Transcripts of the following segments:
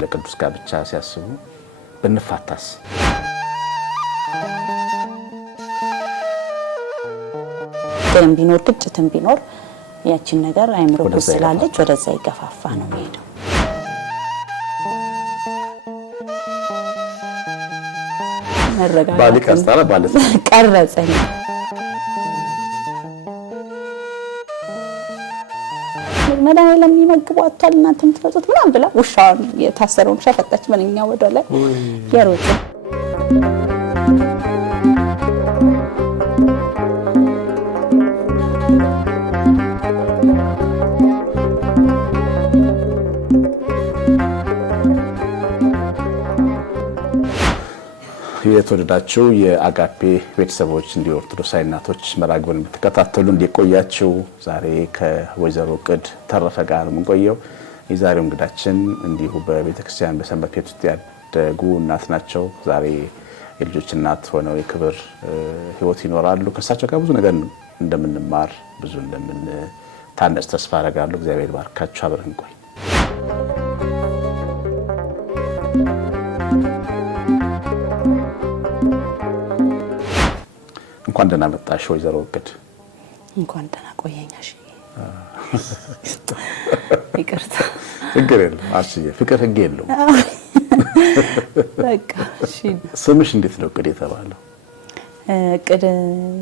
ለቅዱስ ጋብቻ ሲያስቡ ብንፋታስ? ግን ቢኖር ግጭትም ቢኖር ያቺን ነገር አይምሮ ስላለች ወደዛ ይገፋፋ ነው የሚሄደው። ባሊ ቀስታራ ባለስ ቀረጸኝ መዳን ለሚመግቧታል እናንተ የምትፈጡት ምናምን ብላ ውሻውን የታሰረውን ሸፈጣች ምንኛ ወደ ላይ የሮጠ የተወደዳችሁ የአጋፔ ቤተሰቦች እንዲሁ ኦርቶዶክሳዊ እናቶች መራግብን ተከታተሉ እንዲቆያችሁ ዛሬ ከወይዘሮ ቅድ ተረፈ ጋር የምንቆየው የዛሬው እንግዳችን እንዲሁ በቤተክርስቲያን በሰንበት ቤት ውስጥ ያደጉ እናት ናቸው። ዛሬ የልጆች እናት ሆነው የክብር ህይወት ይኖራሉ። ከሳቸው ጋር ብዙ ነገር እንደምንማር ብዙ እንደምንታነጽ ተስፋ አደርጋለሁ። እግዚአብሔር ባርካችሁ። አብረን እንቆይ። እንኳን ደህና መጣሽ ወይዘሮ ቅድ። እንኳን ደህና ቆየኛሽ። ይቅርታ። ችግር የለም አስዬ፣ ፍቅር ህግ የለውም። በቃ እሺ። ስምሽ እንዴት ነው ቅድ የተባለው? ቅድ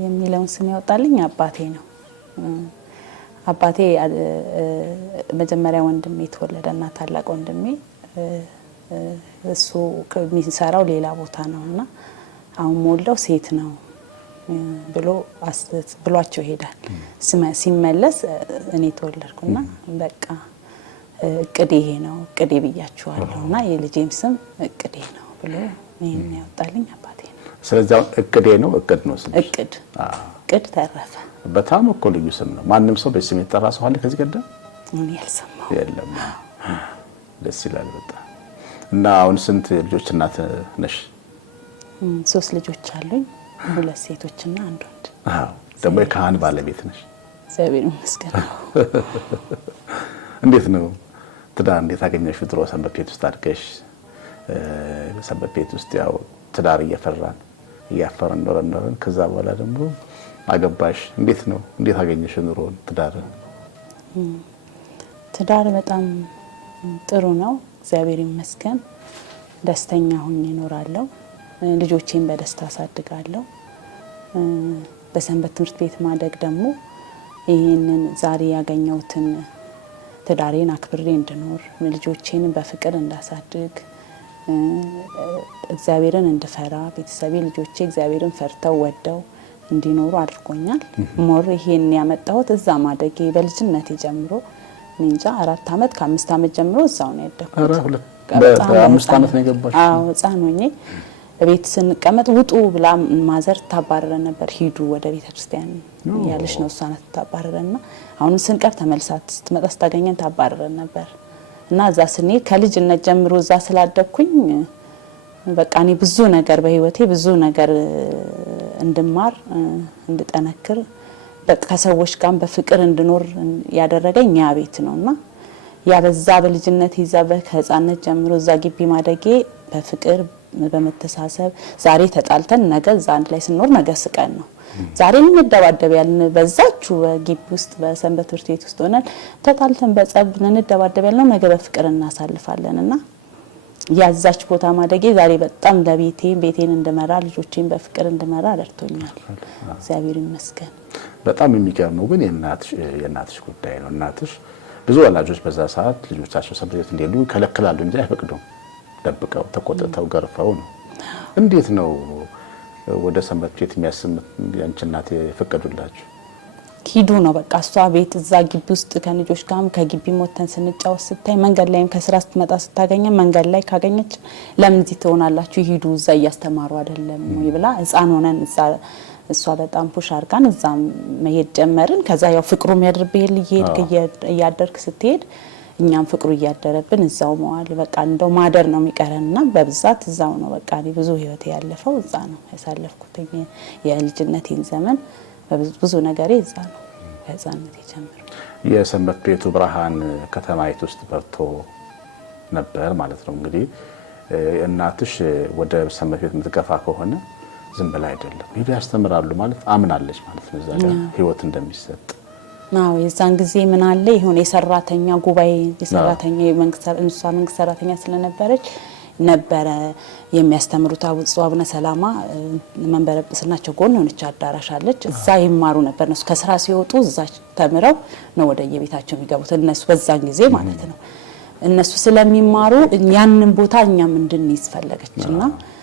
የሚለውን ስም ያወጣልኝ አባቴ ነው። አባቴ መጀመሪያ ወንድሜ ተወለደና ታላቅ ወንድሜ እሱ የሚሰራው ሌላ ቦታ ነውና አሁን ሞልደው ሴት ነው ብሏቸው ይሄዳል። ሲመለስ እኔ ተወለድኩና በቃ እቅዴ ይሄ ነው እቅዴ ብያችኋለሁና የልጄም ስም እቅዴ ነው ብሎ ይሄን ያወጣልኝ አባቴ ነው። ስለዚህ እቅዴ ነው እቅድ ነው ስም እቅድ ተረፈ። በጣም እኮ ልዩ ስም ነው። ማንም ሰው በስም የተጠራ ሰው አለ ከዚህ ቀደም? እኔ ያልሰማው የለም። ደስ ይላል በጣም። እና አሁን ስንት ልጆች እናት ነሽ? 3 ልጆች አሉኝ፣ 2 ሴቶችና 1 ወንድ። አዎ ደግሞ የካህን ባለቤት ነሽ። እግዚአብሔር ይመስገን። እንዴት ነው ትዳር እንዴት አገኘሽ? ድሮ ሰንበት ቤት ውስጥ አድገሽ ሰንበት ቤት ውስጥ ያው ትዳር እያፈራን ኖረን ከዛ በኋላ ደግሞ አገባሽ። እንዴት ነው እንዴት አገኘሽ ኑሮን ትዳርን? ትዳር በጣም ጥሩ ነው፣ እግዚአብሔር ይመስገን። ደስተኛ ሆኜ እኖራለሁ። ልጆቼን በደስታ አሳድጋለሁ። በሰንበት ትምህርት ቤት ማደግ ደግሞ ይሄንን ዛሬ ያገኘሁትን ትዳሬን አክብሬ እንድኖር ልጆቼን በፍቅር እንዳሳድግ እግዚአብሔርን እንድፈራ ቤተሰቤ ልጆቼ እግዚአብሔርን ፈርተው ወደው እንዲኖሩ አድርጎኛል። ሞር ይሄን ያመጣሁት እዛ ማደጌ በልጅነቴ ጀምሮ እንጃ 4 አመት ከ5 አመት ጀምሮ እዛው ነው ያደግኩት። በ5 አመት ነው የገባሽ? አዎ ህፃን ሆኜ ቤት ስንቀመጥ ውጡ ብላ ማዘር ታባረረን ነበር። ሂዱ ወደ ቤተክርስቲያን ያለሽ ነው እሷ ናት ታባረረና አሁንም ስንቀር ተመልሳት ስትመጣ ስታገኘን ታባረረን ነበር እና እዛ ስንሄድ ከልጅነት ጀምሮ እዛ ስላደግኩኝ በቃ እኔ ብዙ ነገር በህይወቴ ብዙ ነገር እንድማር እንድጠነክር በቃ ከሰዎች ጋር በፍቅር እንድኖር ያደረገኝ ያ ቤት ነውና ያ በዛ በልጅነት ይዛበ ከህፃነት ጀምሮ እዛ ግቢ ማደጌ በፍቅር በመተሳሰብ ዛሬ ተጣልተን ነገ እዛ አንድ ላይ ስንኖር ነገ ስቀን ነው። ዛሬ እንደባደብ ያልን በዛችሁ በግቢ ውስጥ በሰንበት ትምህርት ቤት ውስጥ ሆነን ተጣልተን በጸብ እንደባደብ ያልነው ነገ በፍቅር እናሳልፋለንና ያዛች ቦታ ማደጌ ዛሬ በጣም ቤቴን እንደመራ ልጆቼን በፍቅር እንደመራ አደርቶኛል። እግዚአብሔር ይመስገን። በጣም የሚገርመው ግን የእናትሽ ጉዳይ ነው። እናትሽ ብዙ ወላጆች በዛ ሰዓት ልጆቻቸው ሰንበት ቤት እንዲሄዱ ይከለክላሉ እንጂ አይፈቅዱም። ደብቀው ተቆጥተው ገርፈው ነው። እንዴት ነው ወደ ሰንበት ቤት የሚያስምት ያንቺ እናት የፈቀዱላችሁ? ሂዱ ነው በቃ። እሷ ቤት እዛ ግቢ ውስጥ ከልጆች ጋርም ከግቢ ሞተን ስንጫወት ስታይ መንገድ ላይም ከስራ ስትመጣ ስታገኘ መንገድ ላይ ካገኘች ለምን እዚህ ትሆናላችሁ ሂዱ እዛ እያስተማሩ አይደለም ወይ ብላ ህፃን ሆነን እሷ በጣም ፑሽ አድርጋን እዛ መሄድ ጀመርን። ከዛ ያው ፍቅሩም ያድርብህ እያደርክ ስትሄድ እኛም ፍቅሩ እያደረብን እዛው መዋል በቃ እንደው ማደር ነው የሚቀረንና በብዛት እዛው ነው በቃ ብዙ ህይወቴ ያለፈው እዛ ነው ያሳለፍኩት። የልጅነቴን ዘመን ብዙ ነገሬ እዛ ነው ከህፃንነቴ ጀምሮ። የሰንበት ቤቱ ብርሃን ከተማይቱ ውስጥ በርቶ ነበር ማለት ነው። እንግዲህ እናትሽ ወደ ሰንበት ቤት የምትገፋ ከሆነ ዝም ብላ አይደለም ሄዱ ያስተምራሉ ማለት አምናለች ማለት ነው። እዛ ጋር ህይወት እንደሚሰጥ ነው። የዛን ጊዜ ምን አለ ይሁን የሰራተኛ ጉባኤ የሰራተኛ መንግስት ሰራተኛ ስለነበረች ነበረ የሚያስተምሩት አቡነ ሰላማ መንበረ ጵጵስናቸው ጎን ሆነች አዳራሽ አለች። እዛ ይማሩ ነበር። እነሱ ከስራ ሲወጡ እዛ ተምረው ነው ወደ የቤታቸው የሚገቡት እነሱ በዛን ጊዜ ማለት ነው። እነሱ ስለሚማሩ ያንን ቦታ እኛም እንድንይዝ ፈለገችና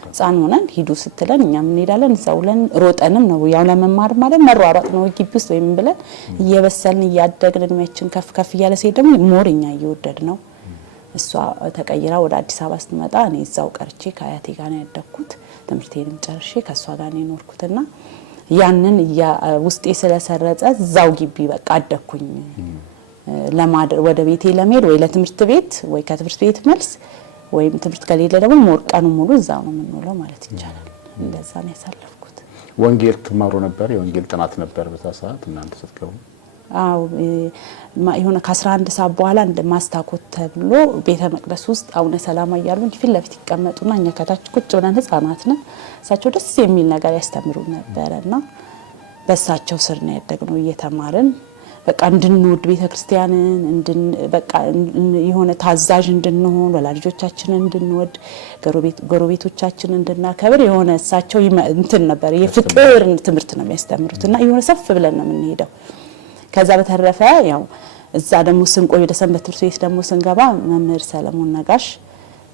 ህፃን ሆነን ሂዱ ስትለን እኛም እንሄዳለን። እዛው ለን ሮጠንም ነው ያው ለመማር ማለት መሯሯጥ ነው ግቢ ውስጥ ወይም ብለን እየበሰልን እያደግን እድሜያችን ከፍ ከፍ እያለ ሲሄድ ደግሞ ሞርኛ እየወደድ ነው። እሷ ተቀይራ ወደ አዲስ አበባ ስትመጣ እኔ እዛው ቀርቼ ከአያቴ ጋር ነው ያደግኩት። ትምህርቴንም ጨርሼ ከሷ ጋር ነው የኖርኩትና ያንን ውስጤ ስለሰረጸ እዛው ግቢ በቃ አደግኩኝ። ለማደር ወደ ቤቴ ለመሄድ ወይ ለትምህርት ቤት ወይ ከትምህርት ቤት መልስ ወይም ትምህርት ከሌለ ደግሞ ሞርቀኑ ሙሉ እዛው ነው የምንውለው ማለት ይቻላል። እንደዛ ነው ያሳለፍኩት። ወንጌል ትማሩ ነበር? የወንጌል ጥናት ነበር በዛ ሰዓት እናንተ ስትገቡ? አው የሆነ ከ11 ሰዓት በኋላ እንደማስታኮት ተብሎ ቤተ መቅደስ ውስጥ አቡነ ሰላማ እያሉ ፊት ለፊት ይቀመጡና እኛ ከታች ቁጭ ብለን ህፃናት ነን። እሳቸው ደስ የሚል ነገር ያስተምሩ ነበርና በእሳቸው ስር ነው ያደግነው እየተማርን በቃ እንድንወድ ቤተክርስቲያንን በቃ የሆነ ታዛዥ እንድንሆን ወላጆቻችንን እንድንወድ ጎረቤቶቻችንን እንድናከብር የሆነ እሳቸው እንትን ነበር የፍቅር ትምህርት ነው የሚያስተምሩትና የሆነ ሰፍ ብለን ነው የምንሄደው። ከዛ በተረፈ ያው እዛ ደግሞ ስንቆይ ወደ ሰንበት ትምህርት ቤት ደግሞ ስንገባ መምህር ሰለሞን ነጋሽ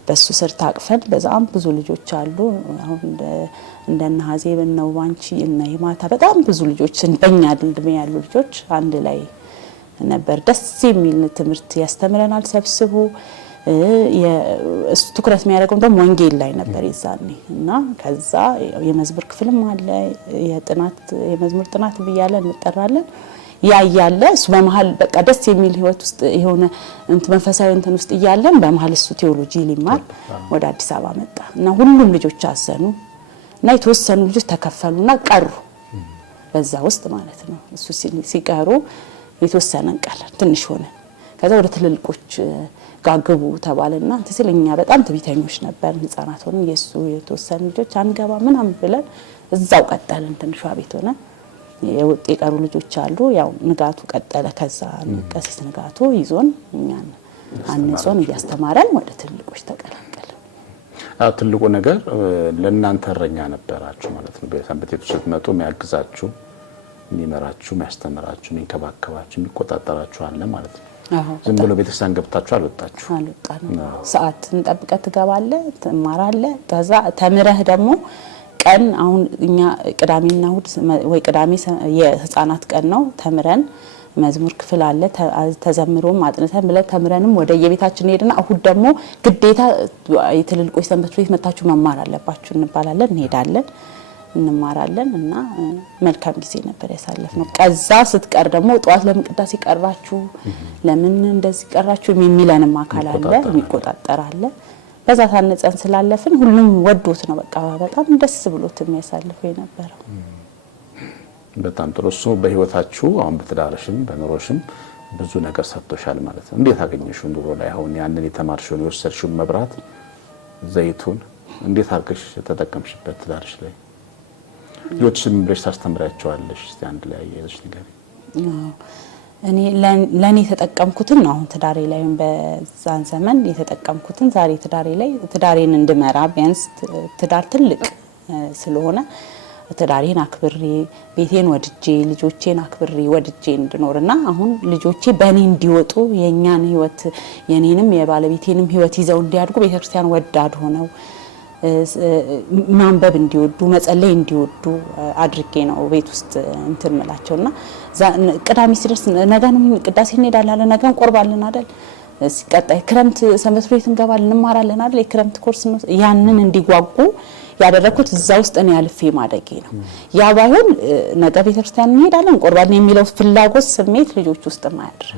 በሱ ስር ታቅፈን በዛም ብዙ ልጆች አሉ። አሁን እንደነ ሀዜብ ነው ባንቺ እና ይማታ በጣም ብዙ ልጆች በእኛ እድሜ ያሉ ልጆች አንድ ላይ ነበር። ደስ የሚል ትምህርት ያስተምረናል ሰብስቦ። እሱ ትኩረት የሚያደርገው ደግሞ ወንጌል ላይ ነበር ይዛኔ እና ከዛ የመዝሙር ክፍልም አለ የመዝሙር ጥናት ብያለን እንጠራለን። ያያለ እሱ በመሃል በቃ ደስ የሚል ህይወት ውስጥ የሆነ መንፈሳዊ እንትን ውስጥ ይያለን በመሃል እሱ ቴዎሎጂ ሊማር ወደ አዲስ አበባ መጣ እና ሁሉም ልጆች አዘኑ እና የተወሰኑ ልጆች ተከፈሉና ቀሩ በዛ ውስጥ ማለት ነው። እሱ ሲቀሩ የተወሰነ ቀረ ትንሽ ሆነ። ከዛ ወደ ትልልቆች ጋግቡ ተባለና ስለኛ በጣም ትቢተኞች ነበር ህፃናት ሆነን የሱ የተወሰኑ ልጆች አንገባ ምናምን ብለን እዛው ቀጠልን። ትንሿ ቤት ሆነ የቀሩ ልጆች አሉ። ያው ንጋቱ ቀጠለ። ከዛ ቀሲስ ንጋቱ ይዞን እኛን አንጾን እያስተማረን ወደ ትልቆች ተቀላቀለ። ትልቁ ነገር ለእናንተ እረኛ ነበራችሁ ማለት ነው። በሰንበት ቤት ስትመጡ የሚያግዛችሁ፣ የሚመራችሁ፣ የሚያስተምራችሁ፣ የሚንከባከባችሁ፣ የሚቆጣጠራችሁ አለ ማለት ነው። ዝም ብሎ ቤተክርስቲያን ገብታችሁ አልወጣንም። ሰዓት እንጠብቀህ ትገባለህ፣ ትማራለህ። ከዛ ተምረህ ደግሞ ቀን አሁን እኛ ቅዳሜና እሁድ ወይ ቅዳሜ የህፃናት ቀን ነው ተምረን መዝሙር ክፍል አለ ተዘምሮም አጥንተን ብለ ተምረንም ወደ የቤታችን ሄድና እሁድ ደግሞ ግዴታ የትልልቆች ሰንበት ቤት መታችሁ መማር አለባችሁ እንባላለን። እንሄዳለን እንማራለን እና መልካም ጊዜ ነበር ያሳለፍነው። ከዛ ስትቀር ደግሞ ጧት ለምን ቅዳሴ ቀራችሁ ለምን እንደዚህ ቀራችሁ የሚለንም አካል አለ የሚቆጣጠር አለ። በዛ ታነጸን ስላለፍን ሁሉም ወዶት ነው በቃ በጣም ደስ ብሎት የሚያሳልፈው የነበረው። በጣም ጥሩ። እሱ በህይወታችሁ አሁን በትዳርሽም በኑሮሽም ብዙ ነገር ሰጥቶሻል ማለት ነው። እንዴት አገኘሽው ኑሮ ላይ አሁን ያንን የተማርሽውን የወሰድሽውን መብራት ዘይቱን እንዴት አድርገሽ ተጠቀምሽበት ትዳርሽ ላይ? ልጆችሽም ብለሽ ታስተምሪያቸዋለሽ። እስቲ አንድ ላይ ያለሽ ነገር? እኔ ለኔ ተጠቀምኩትን ነው አሁን ትዳሬ ላይ በዛን ዘመን የተጠቀምኩትን ዛሬ ትዳሬ ላይ ትዳሬን እንድመራ ቢያንስ ትዳር ትልቅ ስለሆነ ትዳሬን አክብሬ ቤቴን ወድጄ ልጆቼን አክብሬ ወድጄ እንድኖርና አሁን ልጆቼ በእኔ እንዲወጡ የኛን ህይወት የኔንም የባለቤቴንም ህይወት ይዘው እንዲያድጉ ቤተክርስቲያን ወዳድ ሆነው ማንበብ እንዲወዱ መጸለይ እንዲወዱ አድርጌ ነው ቤት ውስጥ እንትን መላቸውና ቅዳሜ ሲደርስ ነገንም ቅዳሴ እንሄዳለን ነገን ቆርባለን አይደል ሲቀጣይ ክረምት ሰንበት ቤት እንገባለን እንማራለን አይደል የክረምት ኮርስ ነው ያንን እንዲጓጉ ያደረኩት እዛ ውስጥ ነው ያልፌ ማደጌ ነው። ያ ባይሆን ነገ ቤተክርስቲያን እንሄዳለን ቆርባለን የሚለው ፍላጎት ስሜት ልጆች ውስጥ ማያድር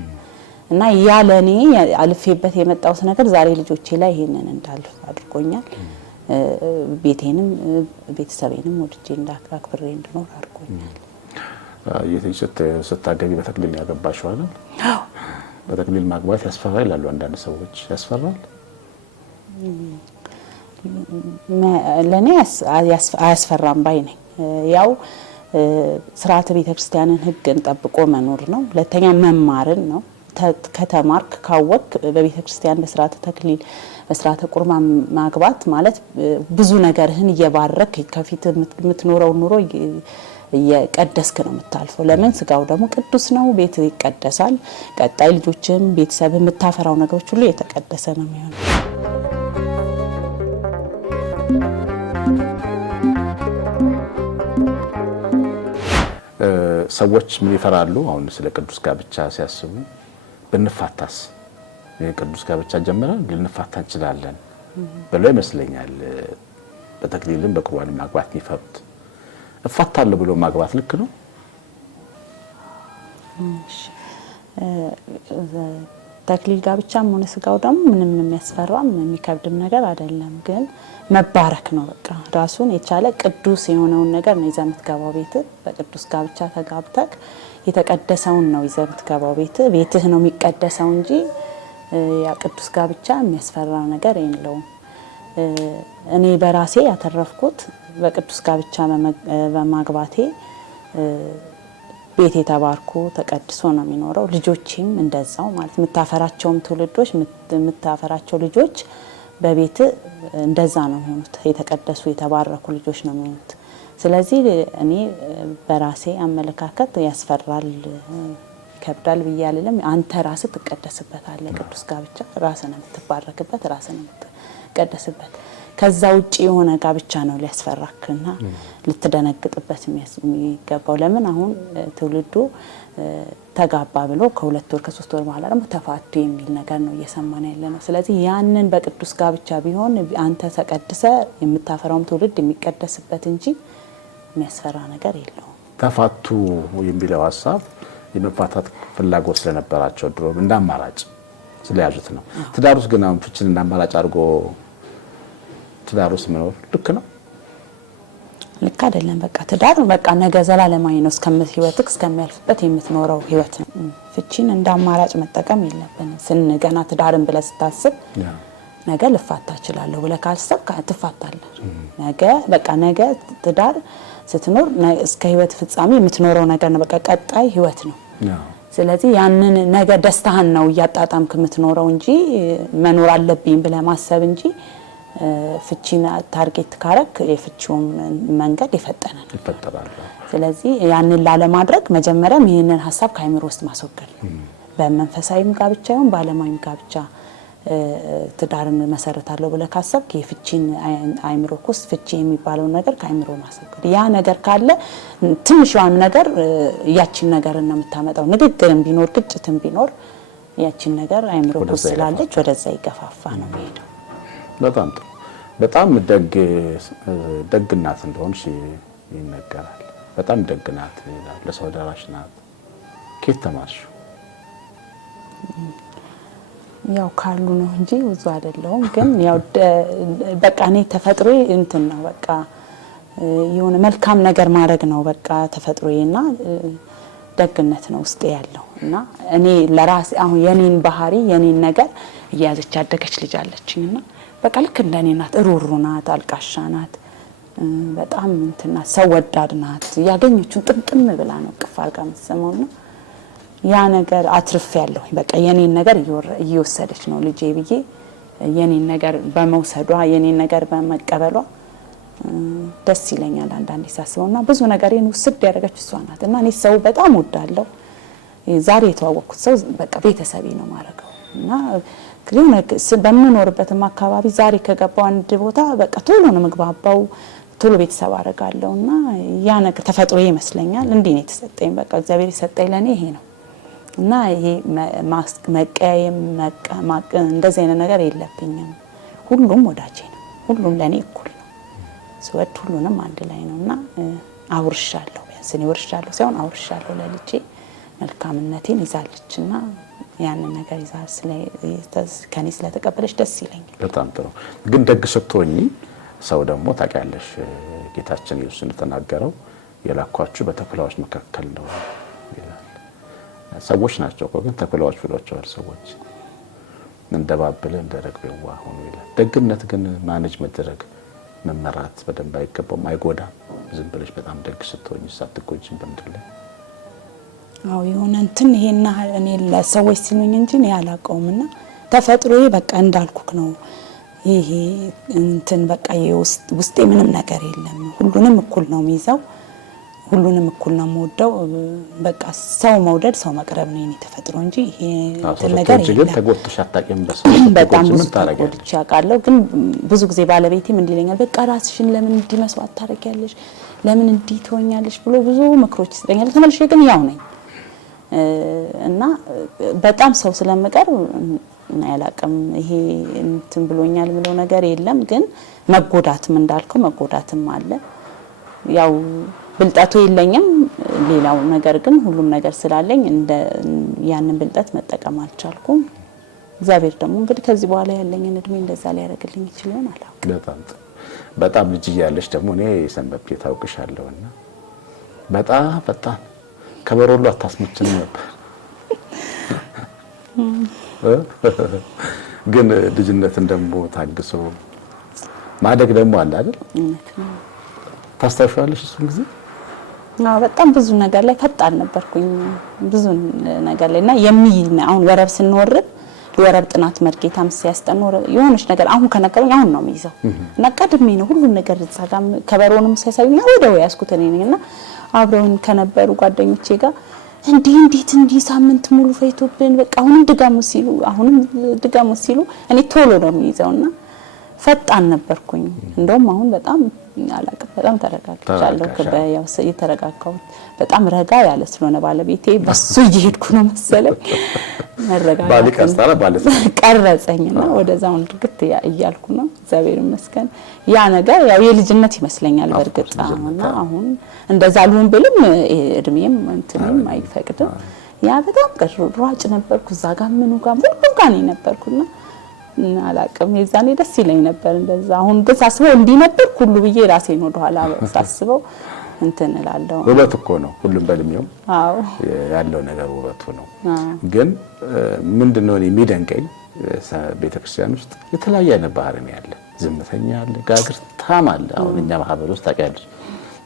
እና ያ ለኔ አልፌበት የመጣው ነገር ዛሬ ልጆቼ ላይ ይሄንን እንዳልፍ አድርጎኛል። ቤቴንም ቤተሰቤንም ወድጄ እንዳክብሬ እንድኖር አድርጎኛል። ስታገቢ በተክሊል ያገባሽው አይደል? አዎ። በተክሊል ማግባት ያስፈራል ይላሉ አንዳንድ ሰዎች። ያስፈራል? ለኔ አያስፈራም ባይ ነኝ። ያው ስርዓተ ቤተክርስቲያንን ህግን ጠብቆ መኖር ነው። ሁለተኛ መማርን ነው። ከተማርክ ካወቅ በቤተክርስቲያን በስርዓተ ተክሊል በስርዓተ ቁርባን ማግባት ማለት ብዙ ነገርህን እየባረክ ከፊት የምትኖረው ኑሮ እየቀደስክ ነው የምታልፈው። ለምን ስጋው ደግሞ ቅዱስ ነው፣ ቤት ይቀደሳል። ቀጣይ ልጆችም ቤተሰብ የምታፈራው ነገሮች ሁሉ የተቀደሰ ነው የሚሆነው። ሰዎች ምን ይፈራሉ? አሁን ስለ ቅዱስ ጋብቻ ሲያስቡ ብንፋታስ ቅዱስ ጋብቻ ጀምረን ልንፋታ እንችላለን ብለው ይመስለኛል በተክሊልም በቁርባንም ማግባት የሚፈሩት። እፋታለሁ ብሎ ማግባት ልክ ነው? ተክሊል ጋብቻም ሆነ ስጋው ደግሞ ምንም የሚያስፈራም የሚከብድም ነገር አይደለም። ግን መባረክ ነው በቃ ራሱን የቻለ ቅዱስ የሆነውን ነገር ነው ይዘህ የምትገባው ቤት። በቅዱስ ጋብቻ ተጋብተክ የተቀደሰውን ነው ይዘህ የምትገባው ቤት። ቤትህ ነው የሚቀደሰው እንጂ ያ ቅዱስ ጋብቻ የሚያስፈራ ነገር የለውም። እኔ በራሴ ያተረፍኩት በቅዱስ ጋብቻ በማግባቴ ቤቴ ተባርኮ ተቀድሶ ነው የሚኖረው። ልጆቼም እንደዛው ማለት የምታፈራቸውም ትውልዶች የምታፈራቸው ልጆች በቤት እንደዛ ነው የሚሆኑት። የተቀደሱ የተባረኩ ልጆች ነው የሚሆኑት። ስለዚህ እኔ በራሴ አመለካከት ያስፈራል ከብዳል ብዬ አልልም። አንተ ራስህ ትቀደስበታለህ። ቅዱስ ጋብቻ ራስህ ነው የምትባረክበት፣ ራስህ ነው የምትቀደስበት። ከዛ ውጪ የሆነ ጋብቻ ነው ሊያስፈራክና ልትደነግጥበት የሚገባው። ለምን አሁን ትውልዱ ተጋባ ብሎ ከ2 ወር ከ3 ወር በኋላ ደግሞ ተፋቱ የሚል ነገር ነው እየሰማን ያለ ነው። ስለዚህ ያንን በቅዱስ ጋብቻ ቢሆን አንተ ተቀድሰ የምታፈራውም ትውልድ የሚቀደስበት እንጂ የሚያስፈራ ነገር የለውም። ተፋቱ የሚለው ሀሳብ የመፋታት ፍላጎት ስለነበራቸው ድሮ እንደ አማራጭ ስለያዙት ነው። ትዳር ውስጥ ግን አሁን ፍቺን እንደ አማራጭ አድርጎ ትዳር ውስጥ መኖር ልክ ነው? ልክ አይደለም። በቃ ትዳር በቃ ነገ ዘላለማዊ ነው። ህይወትክ እስከሚያልፍበት የምትኖረው ህይወት ነው። ፍቺን እንደ አማራጭ መጠቀም የለብንም። ስንገና ትዳርን ብለህ ስታስብ ነገ ልፋታ እችላለሁ ብለህ ካሰብክ ትፋታለህ። ነገ ትዳር ስትኖር እስከ ህይወት ፍጻሜ የምትኖረው ነገር ነው። በቃ ቀጣይ ህይወት ነው። ስለዚህ ያንን ነገ ደስታህን ነው እያጣጣምክ የምትኖረው እንጂ መኖር አለብኝ ብለህ ማሰብ እንጂ ፍቺን ታርጌት ካረክ የፍቺውን መንገድ የፈጠነ ነው ይፈጠራል። ስለዚህ ያንን ላለማድረግ መጀመሪያ ይሄንን ሐሳብ ከአይምሮ ውስጥ ማስወገድ ነው። በመንፈሳዊም ጋብቻ ይሁን በዓለማዊም ጋብቻ ትዳርን መሰረታለሁ ብለህ ካሰብክ የፍቺን አይምሮ ውስጥ ፍቺ የሚባለው ነገር ከአይምሮ ማስወገድ። ያ ነገር ካለ ትንሿን ነገር ያቺን ነገር ነው የምታመጣው። ንግግርም ቢኖር ግጭትም ቢኖር ያቺን ነገር አይምሮ ውስጥ ስላለች ወደዛ ይገፋፋ ነው የሚሄደው። በጣም ጥሩ። በጣም ደግ እናት እንደሆንሽ ይነገራል። በጣም ደግ ናት፣ ለሰው ደራሽ ናት። ከየት ተማርሽው? ያው ካሉ ነው እንጂ ብዙ አይደለም። ግን ያው በቃ እኔ ተፈጥሮ እንትን ነው በቃ የሆነ መልካም ነገር ማድረግ ነው በቃ ተፈጥሮዬና ደግነት ነው ውስጥ ያለው እና እኔ ለራሴ አሁን የኔን ባህሪ የኔን ነገር እያዘች ያደገች ልጅ አለችኝና በቃ ልክ እንደኔ ናት። ሩሩ ናት፣ አልቃሻ ናት፣ በጣም እንትና ሰው ወዳድ ናት። ያገኘችውን ጥምጥም ብላ ነው ቅፍ አድርጋ የምትሰማውና ያ ነገር አትርፍ ያለው በቃ የኔን ነገር እየወሰደች ነው ልጄ ብዬ የኔን ነገር በመውሰዷ የኔን ነገር በመቀበሏ ደስ ይለኛል አንዳንዴ ሳስበውና ብዙ ነገሬን ውስድ ያደረገች እሷ ናት። እና እኔ ሰው በጣም ወዳለሁ። ዛሬ የተዋወቅኩት ሰው በቃ ቤተሰቤ ነው ማረገው እና ክሊን በምኖርበትም አካባቢ ዛሬ ከገባው አንድ ቦታ በቃ ቶሎ ነው ምግባባው ቶሎ ቤተሰብ አረጋለሁና ያ ነገር ተፈጥሮ ይመስለኛል። እንዲህ ነው የተሰጠኝ በቃ እግዚአብሔር የሰጠኝ ለኔ ይሄ ነው እና ይሄ መቀያየም እንደዚህ አይነት ነገር የለብኝም። ሁሉም ወዳጄ ነው። ሁሉም ለኔ እኩል ነው። ስወድ ሁሉንም አንድ ላይ ነውና አውርሻለሁ። ያንስኔ ወርሻለሁ ሳይሆን አውርሻለሁ ለልጄ መልካምነቴን ይዛለችና ያንን ነገር ይዛል ከኔ ስለተቀበለች ደስ ይለኛል። በጣም ጥሩ። ግን ደግ ስትሆኚ ሰው ደግሞ ታውቂያለሽ ጌታችን ኢየሱስ እንደተናገረው የላኳችሁ በተኩላዎች መካከል ነው ይላል። ሰዎች ናቸው ግን ተኩላዎች ብሏቸዋል ሰዎች። እንደባበለ እንደረግበዋ ሆኖ ይላል። ደግነት ግን ማኔጅ መደረግ መመራት በደንብ አይገባም፣ አይጎዳም። ዝም ብለሽ በጣም ደግ ስትሆኝ ሳትጎጂም በምድር ላይ አዎ የሆነ እንትን ይሄና እኔ ለሰዎች ሲሉኝ እንጂ እኔ አላውቀውምና ተፈጥሮዬ በቃ እንዳልኩክ ነው። ይሄ እንትን በቃ ውስጤ ምንም ነገር የለም። ሁሉንም እኩል ነው የሚይዘው፣ ሁሉንም እኩል ነው የምወደው። በቃ ሰው መውደድ ሰው መቅረብ ነው የኔ ተፈጥሮ እንጂ ይሄ እንትን ነገር የለም። ተጎድተሽ አታውቂም? በጣም ብዙ ተጎድቼ አውቃለሁ። ግን ብዙ ጊዜ ባለቤቴም እንዲህ ይለኛል፣ በቃ ራስሽን ለምን እንዲህ መስዋዕት ታደርጊያለሽ፣ ለምን እንዲህ ትሆኛለሽ ብሎ ብዙ ምክሮች ይሰጠኛል። ተመልሼ ግን ያው ነኝ እና በጣም ሰው ስለምቀርብ አላውቅም። ይሄ እንትን ብሎኛል ምለው ነገር የለም። ግን መጎዳትም እንዳልከው መጎዳትም አለ። ያው ብልጠቱ የለኝም። ሌላው ነገር ግን ሁሉም ነገር ስላለኝ እንደ ያንን ብልጠት መጠቀም አልቻልኩም። እግዚአብሔር ደግሞ እንግዲህ ከዚህ በኋላ ያለኝን እድሜ እንደዛ ሊያደርግልኝ ይችላል አላውቅም። በጣም ልጅ እያለሽ ደግሞ እኔ ሰንበቴ ታውቅሻለሁና በጣም ከበሮሎ አታስመችን ነበር። ግን ልጅነትን ደግሞ ታግሶ ማደግ ደግሞ አለ አይደል? ታስታውሻለሽ እሱን ጊዜ? አዎ በጣም ብዙ ነገር ላይ ፈጣን ነበርኩኝ። ብዙ ነገር ላይና አሁን ወረብ ስንወርድ የወረብ ጥናት መርጌታም ሲያስጠኖር የሆነች ነገር አሁን ከነገሩኝ አሁን ነው የሚይዘው እና ቀድሜ ነው ሁሉን ነገር ጻጋም ከበሮንም ሲያሳዩኝ ወደው ያስኩት እኔ ነኝና አብረውን ከነበሩ ጓደኞቼ ጋር እንዴት ሳምንት ሙሉ ፈይቶብን በቃ አሁንም ድጋሙ ሲሉ እኔ ቶሎ ነው የሚይዘውና ፈጣን ነበርኩኝ። እንደውም አሁን በጣም አላውቅም በጣም ተረጋግቻለሁ። ያው የተረጋጋው በጣም ረጋ ያለ ስለሆነ ባለቤቴ በሱ እየሄድኩ ነው መሰለኝ መረጋጋት ቀረጸኝና ወደዛው ድግት እያልኩ ነው። እግዚአብሔር ይመስገን ያ ነገር ያው የልጅነት ይመስለኛል በርግጥና አሁን እንደዛ ልሁን ብልም እድሜም እንትንም አይፈቅድም። ያ በጣም ሯጭ ነበርኩ። እዛ ጋር ምኑ ጋር ሁሉ ጋር ነበርኩና አላውቅም የዛኔ ደስ ይለኝ ነበር እንደዛ። አሁን ግን ሳስበው እንዲህ ነበር ሁሉ ብዬ ራሴን ወደ ኋላ ሳስበው እንትን እላለሁ። ውበት እኮ ነው ሁሉም በልሚው ያለው ነገር ውበቱ ነው። ግን ምንድነው የሚደንቀኝ ቤተክርስቲያን ውስጥ የተለያየ አይነት ባህሪ ነው ያለ። ዝምተኛ አለ፣ ጋግርታም አለ። አሁን እኛ ማህበር ውስጥ ታውቂያለሽ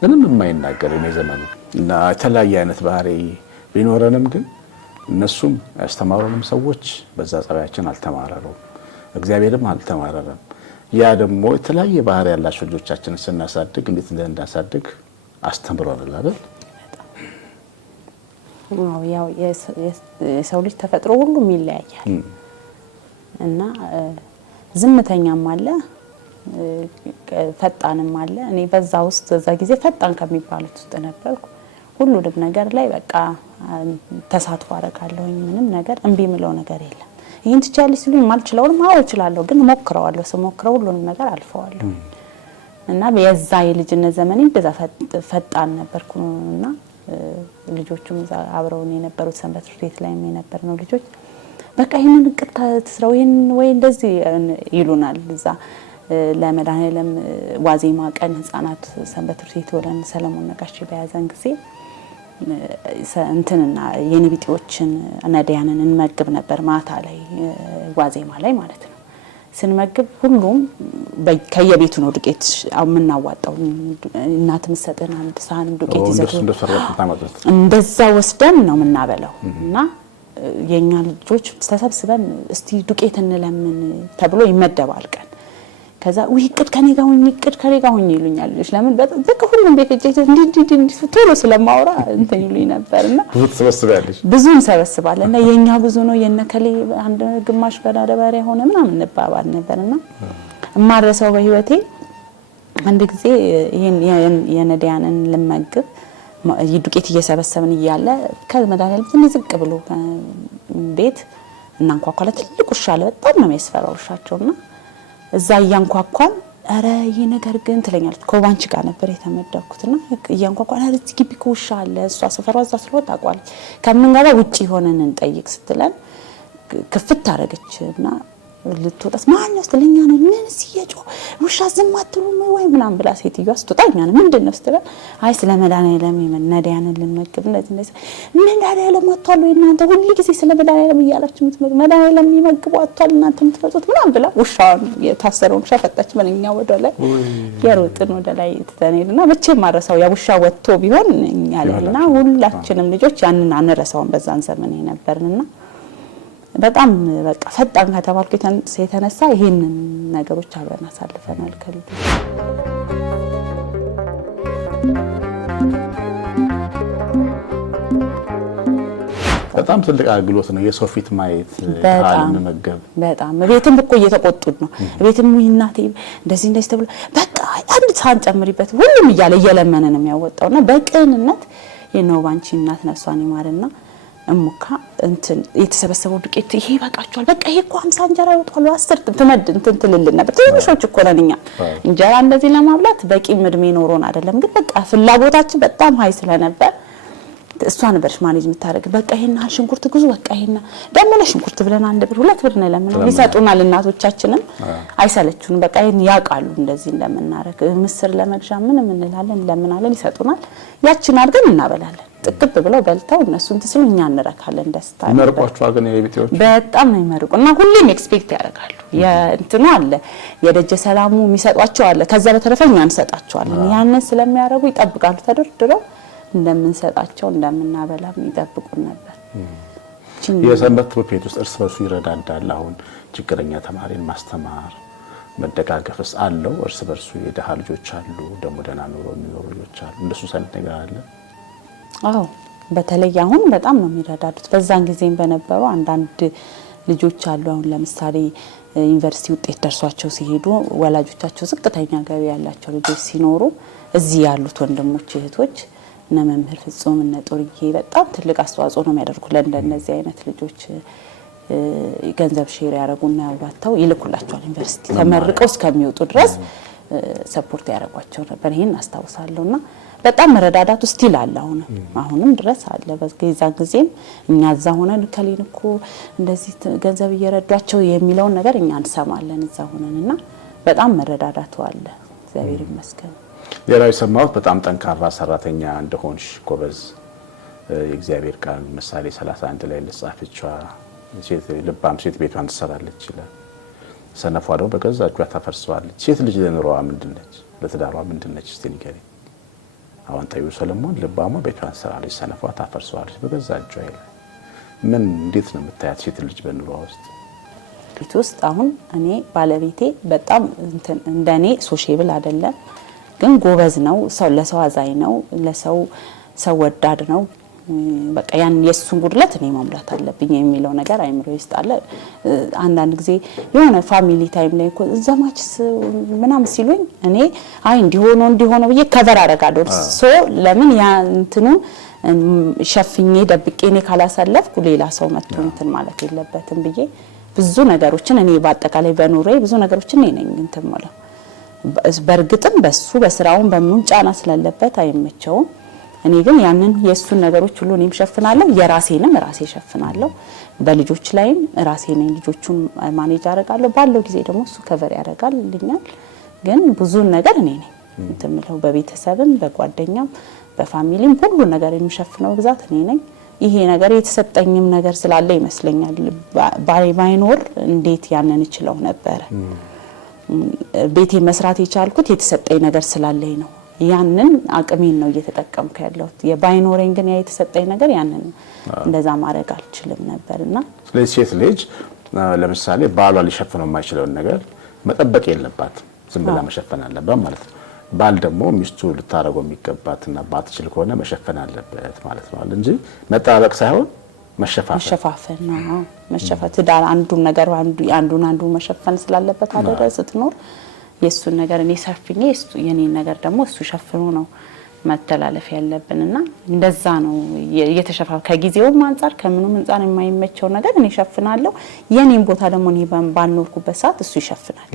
ምንም የማይናገር የዘመኑ እና የተለያየ አይነት ባህሪ ቢኖረንም ግን እነሱም ያስተማሩንም ሰዎች በዛ ጸባያችን አልተማረሩም፣ እግዚአብሔርም አልተማረረም። ያ ደግሞ የተለያየ ባህሪ ያላቸው ልጆቻችንን ስናሳድግ እንዴት እንዳሳድግ አስተምሮናል አይደል? ያው የሰው ልጅ ተፈጥሮ ሁሉም ይለያያል እና ዝምተኛም አለ ፈጣንም አለ። እኔ በዛ ውስጥ በዛ ጊዜ ፈጣን ከሚባሉት ውስጥ ነበርኩ። ሁሉንም ነገር ላይ በቃ ተሳትፎ አደርጋለሁ። ምንም ነገር እምቢ ምለው ነገር የለም። ይሄን ትቻለሽ ሲሉኝ ማልችለውም አዎ እችላለሁ፣ ግን ሞክረዋለሁ። ስሞክረው ሁሉንም ነገር አልፈዋለሁ እና የዛ የልጅነት ዘመኔ በዛ ፈጣን ነበርኩና ልጆቹም እዛ አብረውን የነበሩት ሰንበት ቤት ላይ የነበርነው ልጆች በቃ ይሄንን ቅጣ ትስራው ይሄን ወይ እንደዚህ ይሉናል። እዛ ለመድኃኔዓለም ዋዜማ ቀን ህፃናት ሰንበት ቤት ወለን ሰለሞን ነጋሽ በያዘን ጊዜ እንትንና የኔቢጤዎችን ነዳያንን እንመግብ ነበር። ማታ ላይ ዋዜማ ላይ ማለት ነው። ስንመግብ ሁሉም ከየቤቱ ነው ዱቄት የምናዋጣው። እናት ምሰጠን አንድ ሳህን ዱቄት ይዘው እንደዛ ወስደን ነው የምናበላው እና የኛ ልጆች ተሰብስበን እስቲ ዱቄት እንለምን ተብሎ ይመደባል ቀን። ከዛ ቅድ ከኔ ጋር ሆኜ ይሉኛል ልጆች። ለምን በቃ ሁሉም ቤት እንዲህ ቶሎ ስለማወራ እንትን ይሉኝ ነበርና ብዙ እንሰበስባለን እና የኛ ብዙ ነው የነከሌ አንድ ግማሽ በዳደባሪያ ሆነ ምናምን እንባባል ነበርና እማረሰው በህይወቴ አንድ ጊዜ ይሄን የነዳያንን ልመግብ ዱቄት እየሰበሰብን እያለ ከመድኃኔዓለም ትንሽ ዝቅ ብሎ ቤት እናንኳኳለ። ትልቅ ውሻ አለ፣ በጣም ነው የሚያስፈራው ውሻቸውና እዛ እያንኳኳን አረ ይሄ ነገር ግን ትለኛለች። ኮባንቺ ጋር ነበር የተመደብኩትና እያንኳኳን አረ እዚህ ግቢ ውሻ አለ፣ እሷ ሰፈሯ እዛ ስለወጣ አቋለች ከምን ጋር ውጪ ሆነን እንጠይቅ ስትለን ክፍት አደረገችና ልትወጣስ ማን ነው ስትለኛ ነው ምን ሲያጮ ውሻ ውሻ ዝም አትሉም ወይ ምናምን ብላ ሴትዮዋ ስትወጣኛ ነው ምንድነው ስትል አይ ስለ መድኃኒዓለም ነዳያንን ልንመግብ እንደዚህ መድኃኒዓለም ወጥቷል ወይ እናንተ ሁሉ ጊዜ ስለ መድኃኒዓለም እያላችሁ መድኃኒዓለም የሚመግቡ ወጥቷል እናንተ የምትፈጡት ምናምን ብላ ውሻውን የታሰረውን ውሻ ፈጣች። በእኛ ወደ ላይ የሮጥን ወደ ላይ ተነይና መቼም ማረሳው ያ ውሻ ወጥቶ ቢሆን እኛ ለና ሁላችንም ልጆች ያንን አንረሳውን በዛን ዘመን የነበርንና በጣም በቃ ፈጣን ከተባልኩ የተነሳ ይሄንን ነገሮች አብረን አሳልፈናል። ከልጅ በጣም ትልቅ አገልግሎት ነው የሰው ፊት ማየት ታን መገብ በጣም ቤትም እኮ እየተቆጡት ነው ቤትም እናቴ እንደዚህ ተብሎ በቃ አንድ ሳን ጨምሪበት ሁሉም እየለመነ ነው የሚያወጣውና በቅንነት የነው ባንቺ እናት ነፍሷን ይማርና እሙካ እንትን የተሰበሰበው ዱቄት ይሄ በቃቸዋል በቃ ይሄ እኮ 50 እንጀራ ይወጣሉ 10 ትመድ እንትን ትልልና በትንሾች እኮ ነንኛ እንጀራ እንደዚህ ለማብላት በቂ ምድሜ ኖሮን አይደለም ግን በቃ ፍላጎታችን በጣም ሀይ ስለነበር እሷ ነበርሽ ማኔጅ የምታደርግ በቃ ይሄና ሽንኩርት ግዙ በቃ ይሄና ደግሞ ለሽንኩርት ብለን 1 ብር 2 ብር ነው ለምን ይሰጡናል እናቶቻችንም አይሰለቹን በቃ ይሄን ያቃሉ እንደዚህ እንደምናረግ ምስር ለመግዣ ምንም እንላለን ለምናለን ይሰጡናል ያችን አድርገን እናበላለን ጥቅብ ብለው በልተው እነሱን ትስሉ እኛ እንረካለን ደስታ መርቋቸው ግን የቤቴዎች በጣም ነው ይመርቁና ሁሌም ኤክስፔክት ያደርጋሉ የእንትኑ አለ የደጀ ሰላሙ የሚሰጧቸው አለ ከዛ በተረፈ እኛ እንሰጣቸዋለን ያንን ስለሚያረጉ ይጠብቃሉ ተደርድረው እንደምንሰጣቸው እንደምናበላም ይጠብቁን ነበር። የሰንበት ትምህርት ቤት ውስጥ እርስ በርሱ ይረዳዳል። አሁን ችግረኛ ተማሪን ማስተማር መደጋገፍስ አለው። እርስ በርሱ የደሃ ልጆች አሉ ደግሞ ደህና ኑሮ የሚኖሩ ልጆች አሉ። እንደሱ ሰንት ነገር አለ። አዎ በተለይ አሁን በጣም ነው የሚረዳዱት። በዛን ጊዜም በነበሩ አንዳንድ ልጆች አሉ አሁን ለምሳሌ ዩኒቨርሲቲ ውጤት ደርሷቸው ሲሄዱ ወላጆቻቸው ዝቅተኛ ገቢ ያላቸው ልጆች ሲኖሩ እዚህ ያሉት ወንድሞች እህቶች እና መምህር ፍጹም እና ጦርዬ በጣም ትልቅ አስተዋጽኦ ነው የሚያደርጉት ለእነዚህ አይነት ልጆች ገንዘብ ሼር ያደርጉና ያዋጣው ይልኩላቸዋል ዩኒቨርሲቲ ተመርቀው እስከሚወጡ ድረስ ሰፖርት ያደርጓቸው ነበር። ይሄን አስተዋውሳለሁና በጣም መረዳዳቱ ስቲል አለ አሁንም ድረስ አለ። በዛን ጊዜም እኛ እዛ ሆነን ከሊንኮ እንደዚህ ገንዘብ እየረዷቸው የሚለው ነገር እኛ እንሰማለን እዛ ሆነንና በጣም መረዳዳቱ አለ። እግዚአብሔር ይመስገን። ሌላው የሰማሁት በጣም ጠንካራ ሰራተኛ እንደሆንሽ ጎበዝ የእግዚአብሔር ቃል ምሳሌ 31 ላይ ለጻፈችዋ ሴት ልባም ሴት ቤቷን ትሰራለች ይላል። ሰነፏ ደግሞ በገዛ እጇ ታፈርሰዋለች። ሴት ልጅ ለኑሮዋ ምንድነች ለትዳሯ ምንድነች እስቲ ንገሪ። አሁን ታዩ ሰለሞን ልባሟ ቤቷን ትሰራለች ሰነፏ ታፈርሰዋለች በገዛ እጇ ይላል። ምን እንዴት ነው የምታያት ሴት ልጅ በኑሮዋ ውስጥ? ቤት ውስጥ አሁን እኔ ባለቤቴ በጣም እንደኔ ሶሼብል አይደለም ግን ጎበዝ ነው። ሰው ለሰው አዛኝ ነው። ለሰው ሰው ወዳድ ነው። በቃ ያን የሱን ጉድለት እኔ ማምላት አለብኝ የሚለው ነገር አይምሮ ይስጣል። አንዳንድ ጊዜ የሆነ ፋሚሊ ታይም ላይ እኮ ዘማችስ ምናምን ሲሉኝ እኔ አይ እንዲሆነ ብዬ ከቨር አደርጋለሁ። ሶ ለምን ያ እንትኑ ሸፍኜ ደብቄ እኔ ካላሳለፍኩ ሌላ ሰው መጥቶ እንትን ማለት የለበትም ብዬ ብዙ ነገሮችን እኔ በአጠቃላይ በኑሬ ብዙ ነገሮችን እኔ ነኝ እንትን ማለት በርግጥም በሱ በስራውን በምን ጫና ስለለበት አይመቸውም። እኔ ግን ያንን የሱን ነገሮች ሁሉ እኔም ሸፍናለሁ የራሴንም ራሴ ሸፍናለሁ። በልጆች ላይም ራሴ ነኝ ልጆቹን ማኔጅ አደርጋለሁ። ባለው ጊዜ ደግሞ እሱ ከቨር ያደርጋልኛል። ግን ብዙ ነገር እኔ ነኝ እንትምለው በቤተሰብም በጓደኛም በፋሚሊም ሁሉ ነገር የሚሸፍነው ብዛት እኔ ነኝ። ይሄ ነገር የተሰጠኝም ነገር ስላለ ይመስለኛል ባይኖር እንዴት ያንን ይችላል ነበር። ቤቴ መስራት የቻልኩት የተሰጠኝ ነገር ስላለኝ ነው። ያንን አቅሜን ነው እየተጠቀምኩ ያለሁት። የባይኖሬን ግን ያ የተሰጠኝ ነገር ያንን እንደዛ ማድረግ አልችልም ነበርና ስለዚህ ሴት ልጅ ለምሳሌ ባሏ ሊሸፍነው የማይችለው ነገር መጠበቅ የለባትም ዝም ብላ መሸፈን አለባት ማለት ነው። ባል ደግሞ ሚስቱ ልታረገው የሚገባትና ባትችል ከሆነ መሸፈን አለበት ማለት ነው እንጂ መጣበቅ ሳይሆን መሸፋፈን ነው። ትዳር አንዱን ነገር አንዱ መሸፈን ስላለበት አደረ ስትኖር የሱን ነገር እኔ ሸፍኜ የኔን ነገር ደግሞ እሱ ሸፍኖ ነው መተላለፍ ያለብንና እንደዛ ነው እየተሸፋፈ ከጊዜውም አንፃር ከምኑም አንፃር የማይመቸው ነገር እኔ ሸፍናለሁ። የኔን ቦታ ደግሞ እኔ ባንኖርኩበት ሰዓት እሱ ይሸፍናል።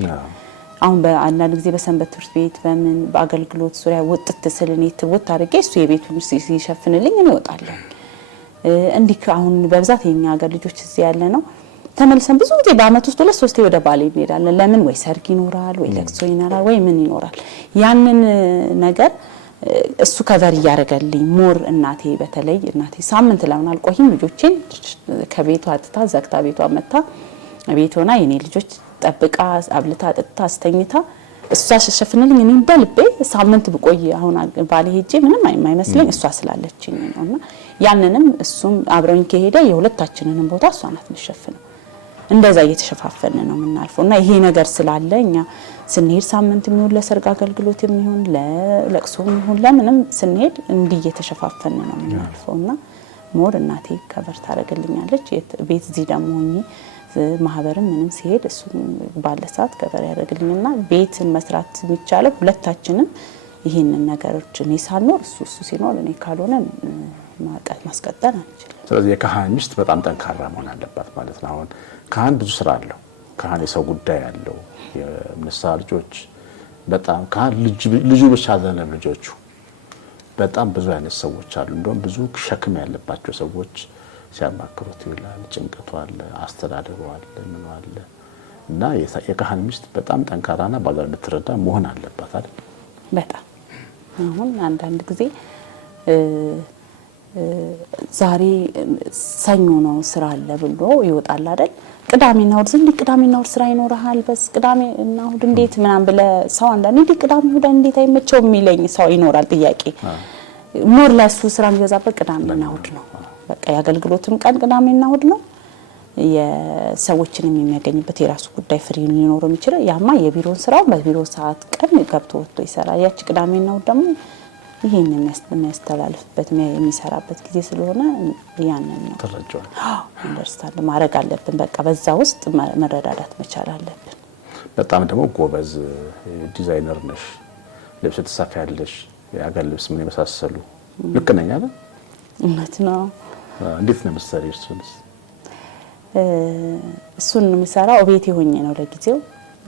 አሁን በአንዳንድ ጊዜ በሰንበት ትምህርት ቤት በምን በአገልግሎት ዙሪያ ወጥት ስለኔ ትውት አድርጌ እሱ የቤቱን ሲሸፍንልኝ እኔ እወጣለሁ። እንዲህ አሁን በብዛት የኛ ሀገር ልጆች እዚህ ያለ ነው ተመልሰን ብዙ ጊዜ በአመት ውስጥ 2-3 ወደ ባሌ እንሄዳለን። ለምን ወይ ሰርግ ይኖራል ወይ ለቅሶ ይኖራል ወይ ምን ይኖራል። ያንን ነገር እሱ ከቨር ያደርጋልኝ ሞር እናቴ በተለይ እናቴ ሳምንት ለምን አልቆይም ልጆቼን ከቤቷ አጥታ ዘግታ ቤቷ መጣ ቤት ሆና የኔ ልጆች ጠብቃ አብልታ አጥታ አስተኝታ እሷ ሸሸፍንልኝ እኔ እንደልቤ ሳምንት ብቆይ አሁን ባሌ ሄጄ ምንም አይመስለኝ እሷ ስላለችኝ ነውና ያንንም እሱም አብረውኝ ከሄደ የሁለታችንንም ቦታ እሷ ናት የምትሸፍነው። እንደዛ እየተሸፋፈነ ነው የምናልፈውና ይሄ ነገር ስላለ እኛ ስንሄድ ሳምንት የሚሆን ለሰርግ አገልግሎት የሚሆን ለለቅሶ የሚሆን ለምንም ስንሄድ እንዲህ እየተሸፋፈነ ነው የምናልፈውና ሞር እናቴ ከቨር ታደርግልኛለች። ቤት እዚህ ደግሞ ሆኜ ማህበርም ምንም ሲሄድ እሱ ባለ ሰዓት ከቨር ያደርግልኝና ቤትን መስራት የሚቻለው ሁለታችንም ይሄንን ነገሮች እኔ ሳልኖር እሱ ሲኖር እኔ ካልሆነ ማስቀጠል አንችልም። ስለዚህ የካህን ሚስት በጣም ጠንካራ መሆን አለባት ማለት ነው። አሁን ካህን ብዙ ስራ አለው። ካህን የሰው ጉዳይ አለው። የምንሳ ልጆች በጣም ካህን ልጁ ብቻ አይደለም ልጆቹ በጣም ብዙ አይነት ሰዎች አሉ። እንደውም ብዙ ሸክም ያለባቸው ሰዎች ሲያማክሩት ይውላል። ጭንቀቱ አለ፣ አስተዳደሩ አለ፣ ምን አለ እና የካህን ሚስት በጣም ጠንካራና ባለር ልትረዳ መሆን አለባት አይደል? በጣም አሁን አንዳንድ ጊዜ ዛሬ ሰኞ ነው ስራ አለ ብሎ ይወጣል አይደል? ቅዳሜና እሁድ እንዴ ቅዳሜና እሁድ ስራ ይኖርሃል በስ ቅዳሜና እሁድ እንዴት ምናምን ብለ ሰው አንዳንዴ እንዴ ቅዳሜ እሁድ እንዴት አይመቸው የሚለኝ ሰው ይኖራል። ጥያቄ ሞር ለሱ ስራ የሚበዛበት ቅዳሜና እሁድ ነው። በቃ የአገልግሎትም ቀን ቅዳሜና እሁድ ነው። የሰዎችንም የሚያገኝበት የራሱ ጉዳይ ፍሪ ሊኖር የሚችለው ያማ የቢሮን ስራው በቢሮ ሰዓት ቀን ገብቶ ወጥቶ ይሰራል። ያቺ ቅዳሜና እሁድ ደግሞ ይሄንን የሚያስተላልፍበት የሚሰራበት ጊዜ ስለሆነ ያንን ነው ተረጃው አንደርስታንድ ማድረግ አለብን። በቃ በዛ ውስጥ መረዳዳት መቻል አለብን። በጣም ደግሞ ጎበዝ ዲዛይነር ነሽ፣ ልብስ ትሰፋያለሽ፣ የአገር ልብስ ምን የመሳሰሉ ልክ ነኝ አይደል? እውነት ነው። እንዴት ነው የምትሰሪው? እሱን የምሰራው ቤቴ ሆኜ ነው ለጊዜው።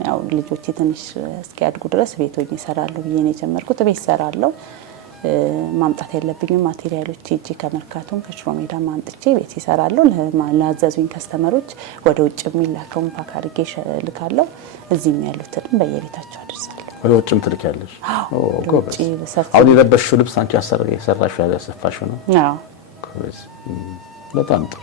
ያው ልጆቼ ትንሽ እስኪያድጉ ድረስ ቤት ሆኜ እሰራለሁ ብዬ ነው የጀመርኩት። ቤት እሰራለሁ። ማምጣት ያለብኝ ማቴሪያሎች እጂ ከመርካቶም ከሽሮ ሜዳ ማምጥቼ ቤት ይሰራለሁ። ለአዘዙኝ ከስተመሮች ወደ ውጭ የሚላከውን ፓክ አድርጌ ልካለሁ። እዚህም ያሉትን በየቤታቸው አድርሳለሁ። ወደ ውጭም ትልኪያለሽ? ጎበዝ። አሁን የለበሽው ልብስ አንቺ የሰራሽው ያሰፋሽው ነው? አዎ። ጎበዝ። በጣም ጥሩ።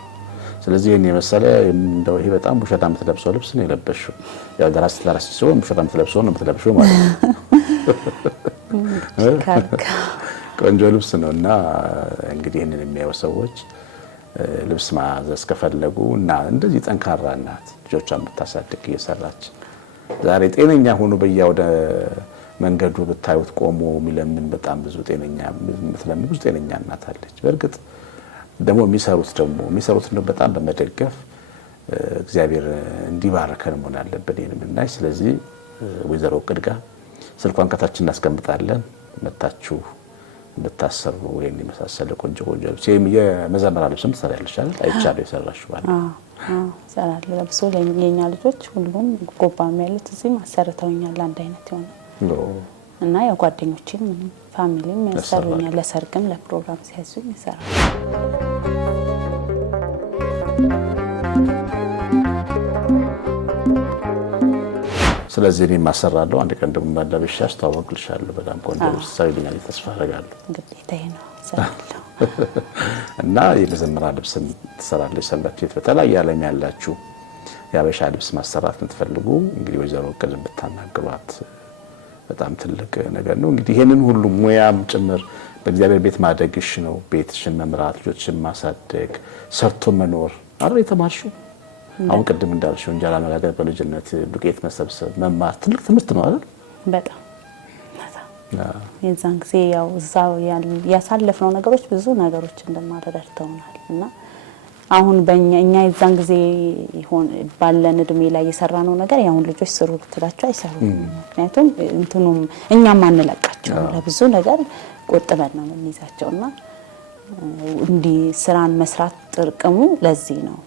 ስለዚህ እኔ መሰለ እንደው ይሄ በጣም ቡሸታ የምትለብሰው ልብስ ነው የለበሽው። ያው ለራስ ሲሆን ቡሸታ የምትለብሰው ነው የምትለብሽው ማለት ነው። ቆንጆ ልብስ ነውና እንግዲህ እነን የሚያዩ ሰዎች ልብስ ማዘዝ ከፈለጉ እና እንደዚህ ጠንካራ እናት ልጆቿን የምታሳድግ እየሰራች ዛሬ ጤነኛ ሆኖ በያወደ መንገዱ ብታዩት ቆሞ የሚለምን በጣም ብዙ ጤነኛ ምትለምን ብዙ ጤነኛ እናት አለች። በእርግጥ ደግሞ የሚሰሩት ነው በጣም በመደገፍ እግዚአብሔር እንዲባርከን መሆን አለበት ይሄንምናይ። ስለዚህ ወይዘሮ ቅድጋ ስልኳን ከታችን እናስቀምጣለን። መታችሁ እንድታሰሩ ወይም የመሳሰለ ቆንጆ ልብስ የመዘመራ ልብስም ትሰሪያለሽ አይደል? አይቻለሁ የሰራሽው አለ። እሰራለሁ። ለብሶ ለኛ ልጆች ሁሉም ጎባም ያሉት እዚህ አሰርተውኛል አንድ አይነት የሆነ እና ያው ጓደኞቼም ፋሚሊም ያሰሩኛል። ለሰርግም ለፕሮግራም ሲያዙኝ ይሰራል። ስለዚህ እኔ ማሰራለሁ። አንድ ቀን ደግሞ ባለብሽ አስተዋወቅልሻለሁ። በጣም ቆንጆ ሰሪልኛል ተስፋ አደርጋለሁ። ግዴታዬ ነው ሰራለሁ። እና የመዘመራ ልብስ ትሰራለች። ሰንበት ቤት በተለያየ ዓለም ያላችሁ የአበሻ ልብስ ማሰራት የምትፈልጉ እንግዲህ ወይዘሮ ቅድም ብታናግሯት በጣም ትልቅ ነገር ነው። እንግዲህ ይሄንን ሁሉ ሙያም ጭምር በእግዚአብሔር ቤት ማደግሽ ነው። ቤትሽን መምራት፣ ልጆችን ማሳደግ፣ ሰርቶ መኖር አረ የተማርሽው አሁን ቅድም እንዳልሽው እንጀራ መጋገር በልጅነት ዱቄት መሰብሰብ መማር ትልቅ ትምህርት ነው አይደል? በጣም የዛን ጊዜ ያው እዛው ያሳለፍነው ነገሮች ብዙ ነገሮች እንደማረዳርተውናል እና አሁን በእኛ የዛን ጊዜ ይሆን ባለን እድሜ ላይ የሰራነው ነገር ያሁን ልጆች ስሩ ብትላቸው አይሰሩም። ምክንያቱም እንትኑም እኛም አንለቃቸው ለብዙ ነገር ቆጥበን ነው የምንይዛቸውና እንዲህ ስራን መስራት ጥርቅሙ ለዚህ ነው።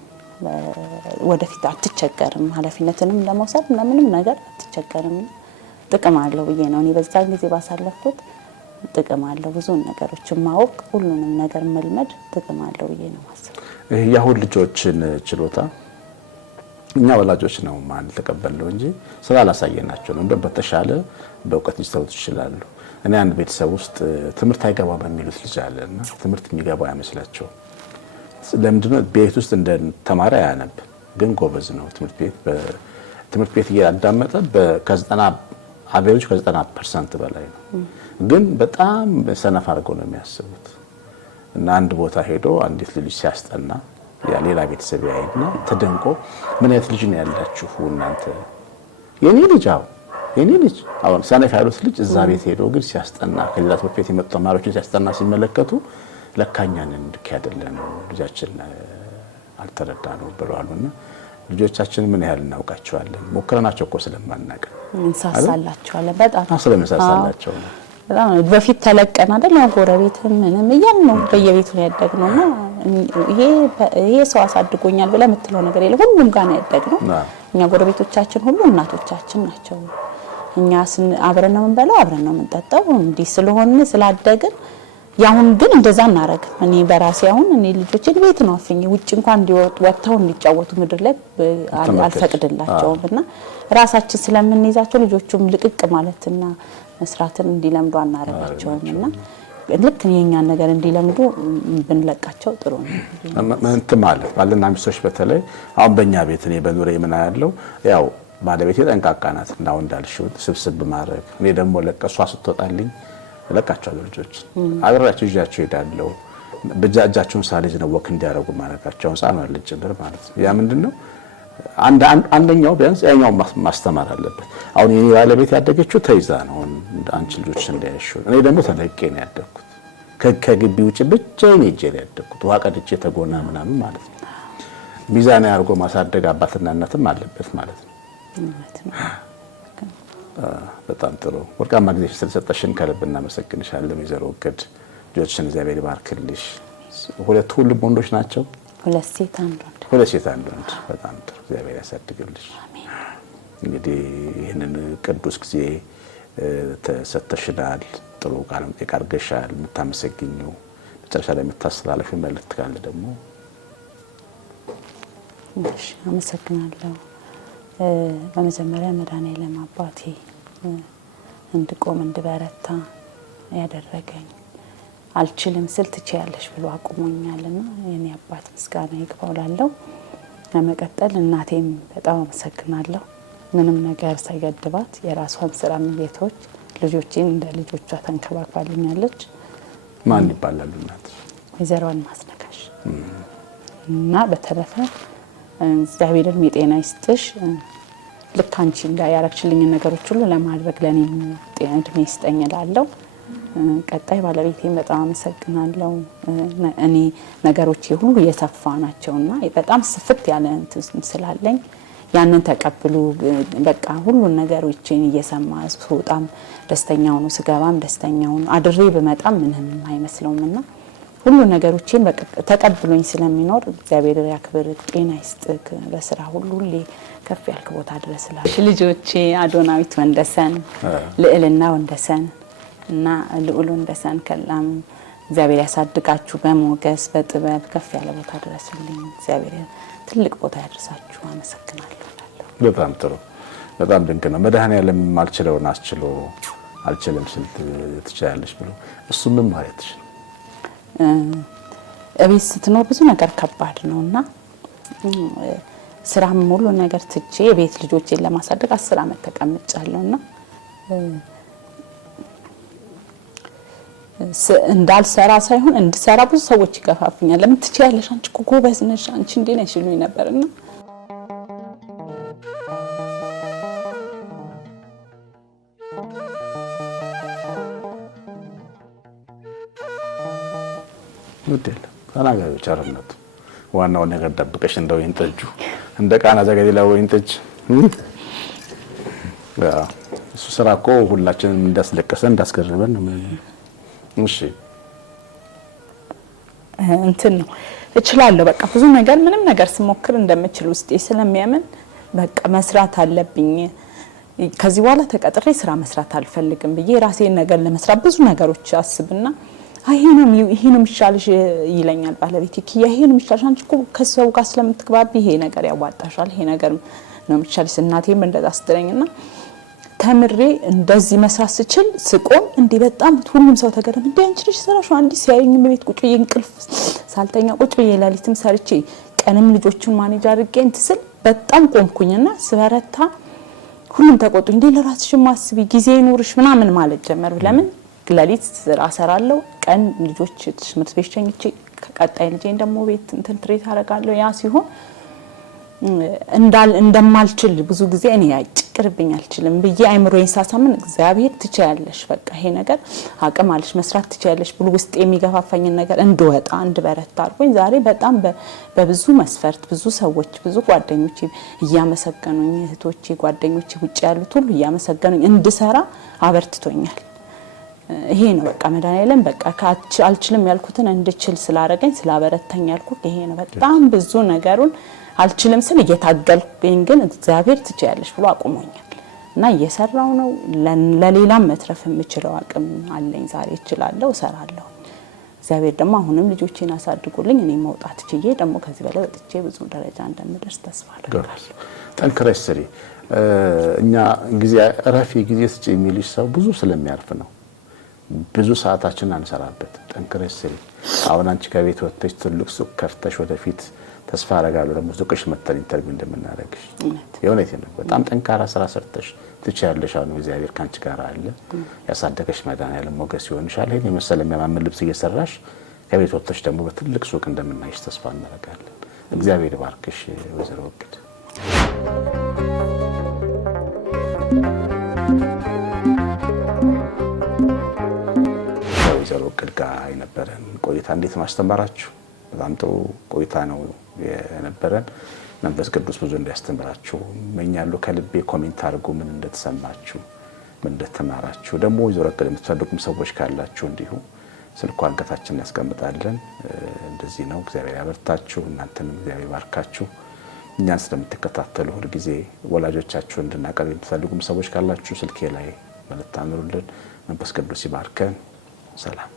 ወደፊት አትቸገርም። ኃላፊነትንም ለመውሰድ ለምንም ነገር አትቸገርም። ጥቅም አለው ብዬ ነው እኔ በዛን ጊዜ ባሳለፍኩት ጥቅም አለው። ብዙ ነገሮችን ማወቅ ሁሉንም ነገር መልመድ ጥቅም አለው ብዬ ነው ማሰብ። ያሁን ልጆችን ችሎታ እኛ ወላጆች ነው ማን ተቀበለው እንጂ ስላላሳየናቸው ነው። እንደ በተሻለ በእውቀት ሊስተውት ይችላሉ። እኔ አንድ ቤተሰብ ውስጥ ትምህርት አይገባም የሚሉት ልጅ አለና ትምህርት የሚገባው አይመስላቸው። ለምንድነው ቤት ውስጥ እንደ ተማሪ አያነብ ግን ጎበዝ ነው። ትምህርት ቤት እያዳመጠ ከ90 አቬሬጅ ከ90% በላይ ነው። ግን በጣም ሰነፍ አድርገው ነው የሚያስቡት። እና አንድ ቦታ ሄዶ አንዲት ልጅ ሲያስጠና ያ ሌላ ቤተሰብ ያይና ተደንቆ ምን አይነት ልጅ ነው ያላችሁ እናንተ? የኔ ልጅ አሁን ሰነፍ ያሉት ልጅ እዛ ቤት ሄዶ ግን ሲያስጠና ከሌላ ትምህርት ቤት የመጡ ተማሪዎችን ሲያስጠና ሲመለከቱ ለካኛን እንድክ ያደለን ልጃችን አልተረዳ ነው ብለዋልና ልጆቻችን ምን ያህል እናውቃቸዋለን? ሞክረናቸው እኮ ስለማናውቅ እንሳሳላቸዋለን። በጣም ስለመሳሳላቸው ነው። በጣም በፊት ተለቀን አይደል ያው ጎረቤትም ምንም እያልን ነው በየቤቱ ነው ያደግነውና ይሄ ሰው አሳድጎኛል ብለህ የምትለው ነገር የለም። ሁሉም ጋር ነው ያደግነው። እኛ ጎረቤቶቻችን ሁሉ እናቶቻችን ናቸው። እኛ አብረን ነው የምንበላው፣ አብረን ነው የምንጠጣው። እንዲህ ስለሆነ ስላደግን ያሁን ግን እንደዛ እናረግ። እኔ በራሴ አሁን እኔ ልጆችን ቤት ነው አፍኝ ውጭ እንኳን ወጥተው እንዲጫወቱ ምድር ላይ አልፈቅድላቸውምና ራሳችን ስለምንይዛቸው ልጆቹም ልቅቅ ማለትና መስራትን እንዲለምዱ አናረጋቸውምና ልክ የኛን ነገር እንዲለምዱ ብንለቃቸው ጥሩ ነው። እንትን ማለት ባልና ሚስቶች በተለይ አሁን በእኛ ቤት እኔ በኑሬ ምን ያለው ያው ባለቤቴ ጠንቃቃ ናት እና እንዳልሽው ስብስብ ማድረግ እኔ ደግሞ ለቀሷ ስትወጣልኝ ለቃቸው ልጆች አብራቸው ይዣቸው ሄዳለሁ። በእጃቸውን ሳልጅ ነው ወክ እንዲያደርጉ ማድረጋቸውን ሳናል ልጅምር ማለት ነው። ያ ምንድነው አንደኛው ቢያንስ ያኛው ማስተማር አለበት። አሁን የኔ ባለቤት ያደገችው ተይዛ ነው አንቺ ልጆች እንዳይሹ። እኔ ደግሞ ተለቄ ነው ያደግኩት። ከግቢ ውጭ ብቻዬን ሄጄ ነው ያደግኩት። ውሃ ቀድቼ ተጎና ምናምን ማለት ነው። ሚዛን ያርጎ ማሳደግ አባትና እናትም አለበት ማለት ነው። በጣም ጥሩ ወርቃማ ጊዜ ስለሰጠሽን ከልብ እናመሰግንሻለን ወይዘሮ እቅድ። ልጆችሽን እግዚአብሔር ይባርክልሽ። ሁሉም ወንዶች ናቸው? ሁለት ሴት አንድ ወንድ። በጣም ጥሩ እግዚአብሔር ያሳድግልሽ። አሜን። እንግዲህ ይህንን ቅዱስ ጊዜ ተሰጥተሽናል። ጥሩ ቃል አድርገሻል። የምታመሰግኙ መጨረሻ ላይ የምታስተላልፊው መልእክት ካለ ደግሞ? እሺ፣ አመሰግናለሁ። በመጀመሪያ መድኃኔዓለም አባቴ እንድቆም እንድበረታ ያደረገኝ አልችልም ስል ትችያለሽ ብሎ አቁሞኛልና የኔ አባት ምስጋና ይግባው ላለው። ለመቀጠል እናቴም በጣም አመሰግናለሁ። ምንም ነገር ሳይገድባት የራሷን ስራ ምየቶች ልጆቼን እንደ ልጆቿ ተንከባክባልኛለች። ማን ይባላሉ እናት? ወይዘሮ ማስነካሽ እና በተረፈ እግዚአብሔርን የጤና ይስጥሽ። ልክ አንቺ እንዳያረክሽልኝ ነገሮች ሁሉ ለማድረግ ለኔ እድሜ ይስጠኝ እላለሁ። ቀጣይ ባለቤቴን በጣም አመሰግናለሁ። እኔ ነገሮች ሁሉ የሰፋ ናቸውና በጣም ስፍት ያለ እንትን ስላለኝ ያንን ተቀብሉ በቃ ሁሉ ነገሮችን እየሰማ ስወጣም ደስተኛው ነው፣ ስገባም ደስተኛው ነው፣ አድሬ በመጣም ምንም አይመስለውምና ሁሉ ነገሮችን ተቀብሎኝ ስለሚኖር እግዚአብሔር ያክብር፣ ጤና ይስጥክ፣ በስራ ሁሉ ከፍ ያልክ ቦታ ድረስላል። ልጆቼ አዶናዊት ወንደሰን፣ ልዕልና ወንደሰን እና ልዑል ወንደሰን ከላም እግዚአብሔር ያሳድጋችሁ፣ በሞገስ በጥበብ ከፍ ያለ ቦታ ድረስልኝ፣ እግዚአብሔር ትልቅ ቦታ ያድርሳችሁ። አመሰግናለሁ። በጣም ጥሩ፣ በጣም ድንቅ ነው። መድኃኔዓለም አልችለውን አስችሎ አልችልም ስል ትችያለሽ ብሎ እሱ ምን ማለት ነው? እቤት ስትኖር ብዙ ነገር ከባድ ነውና ስራም ሙሉ ነገር ትቼ የቤት ልጆቼን ለማሳደግ 10 አመት ተቀምጫለሁና እንዳልሰራ ሳይሆን እንድሰራ ብዙ ሰዎች ይገፋፉኛል። ለምን ትችያለሽ አንቺ እኮ ጎበዝ ነሽ አንቺ እንዴ ነሽ ይሉኝ ነበርና ወደለ ተናጋሪው ቸርነቱ ዋናው ነገር ደብቀሽ እንደው ይንጠጁ እንደ ቃና ዘገሊላ ወይን ጠጅ እሱ ስራ እኮ ሁላችንም እንዳስለቀሰን እንዳስገረመን ነው። እሺ እንትን ነው እችላለሁ። በቃ ብዙ ነገር ምንም ነገር ስሞክር እንደምችል ውስጤ ስለሚያምን በቃ መስራት አለብኝ። ከዚህ በኋላ ተቀጥሬ ስራ መስራት አልፈልግም ብዬ ራሴን ነገር ለመስራት ብዙ ነገሮች አስብና ይሄ ነው የሚሻልሽ ይለኛል ባለቤቴ። ኪያ ይሄ ነው የሚሻልሽ፣ አንቺ እኮ ከሰው ጋር ስለምትግባቢ ይሄ ነገር ያዋጣሻል፣ ይሄ ነገር ነው የሚሻልሽ። እናቴም እንደዛ ስትለኝና ተምሬ እንደዚህ መስራት ስችል ስቆም እንዴ በጣም ሁሉም ሰው ተገረመ። እንዴ አንቺ ልጅ ሰራሽ አንዲ ሲያየኝ በቤት ቁጭ ብዬ እንቅልፍ ሳልተኛ ቁጭ ብዬ ሌሊትም ሰርቼ ቀንም ልጆቹን ማኔጅ አድርጌ እንትን በጣም ቆምኩኝና ስበረታ ሁሉም ተቆጡኝ። እንዴ ለራስሽ ማስቢ ጊዜ ይኑርሽ ምናምን ማለት ጀመር። ለምን ሌሊት ስራ እሰራለሁ፣ ቀን ልጆች ትምህርት ቤት ሸኝቼ ከቀጣይ ልጄን ደግሞ ቤት እንትን ትሬት አደርጋለሁ። ያ ሲሆን እንደማልችል ብዙ ጊዜ እኔ አይጭቅርብኝ አልችልም ብዬ አይምሮዬን ሳሳምን እግዚአብሔር ትችያለሽ፣ በቃ ይሄ ነገር አቅም አለሽ መስራት ትችያለሽ ብሎ ውስጥ የሚገፋፋኝን ነገር እንድወጣ እንድበረታ አድርጎኝ ዛሬ በጣም በብዙ መስፈርት ብዙ ሰዎች ብዙ ጓደኞቼ እያመሰገኑኝ እህቶቼ ጓደኞቼ ውጭ ያሉት ሁሉ እያመሰገኑኝ እንድሰራ አበርትቶኛል። ይሄ ነው በቃ መድኃኒዓለም በቃ አልችልም ያልኩትን እንድችል ስላረገኝ ስላበረታኝ ያልኩት ይሄ ነው። በጣም ብዙ ነገሩን አልችልም ስል እየታገልኩኝ ግን እግዚአብሔር ትችያለሽ ብሎ አቁሞኛል እና እየሰራው ነው። ለሌላም መትረፍ የምችለው አቅም አለኝ። ዛሬ እችላለሁ፣ እሰራለሁ። እግዚአብሔር ደግሞ አሁንም ልጆቼን አሳድጎልኝ እኔ መውጣት ችዬ ደግሞ ከዚህ በላይ ወጥቼ ብዙ ደረጃ እንደምደርስ ተስፋ አደርጋለሁ። ጠንክረሽ ስሪ። እኛ ጊዜ እረፊ ጊዜ ስጪ የሚልሽ ሰው ብዙ ስለሚያርፍ ነው። ብዙ ሰዓታችንን አንሰራበት። ጠንክረሽ ስሪ። አሁን አንቺ ከቤት ወጥተሽ ትልቅ ሱቅ ከፍተሽ ወደፊት ተስፋ አደርጋለሁ ደግሞ ሱቅሽ መተን ኢንተርቪው እንደምናደርግሽ የእውነቴን ነው። በጣም ጠንካራ ስራ ሰርተሽ ትችያለሽ። አሁን እግዚአብሔር ካንቺ ጋር አለ። ያሳደገሽ መድኃኒዓለም ሞገስ ይሆንሻል። ይሄን የመሰለ የሚያማምን ልብስ እየሰራሽ ከቤት ወጥተሽ ደግሞ በትልቅ ሱቅ እንደምናይሽ ተስፋ እናደርጋለን። እግዚአብሔር ይባርክሽ ወይዘሮ ወግድ። ወይዘሮ ወግድ ጋር የነበረን ቆይታ እንዴት ማስተማራችሁ? በጣም ጥሩ ቆይታ ነው የነበረን። መንፈስ ቅዱስ ብዙ እንዲያስተምራችሁ እመኛለሁ ከልቤ። ኮሜንት አድርጉ ምን እንደተሰማችሁ ምን እንደተማራችሁ። ደግሞ ወይዘሮ ወግድ የምትፈልጉም ሰዎች ካላችሁ እንዲሁ ስልኳን ከታችን ያስቀምጣለን። እንደዚህ ነው። እግዚአብሔር ያበርታችሁ፣ እናንተንም እግዚአብሔር ይባርካችሁ። እኛን ስለምትከታተሉ ሁሉ ጊዜ ወላጆቻችሁ እንድናቀርብ የምትፈልጉም ሰዎች ካላችሁ ስልኬ ላይ መልእክት አኑሩልን። መንፈስ ቅዱስ ይባርከን። ሰላም።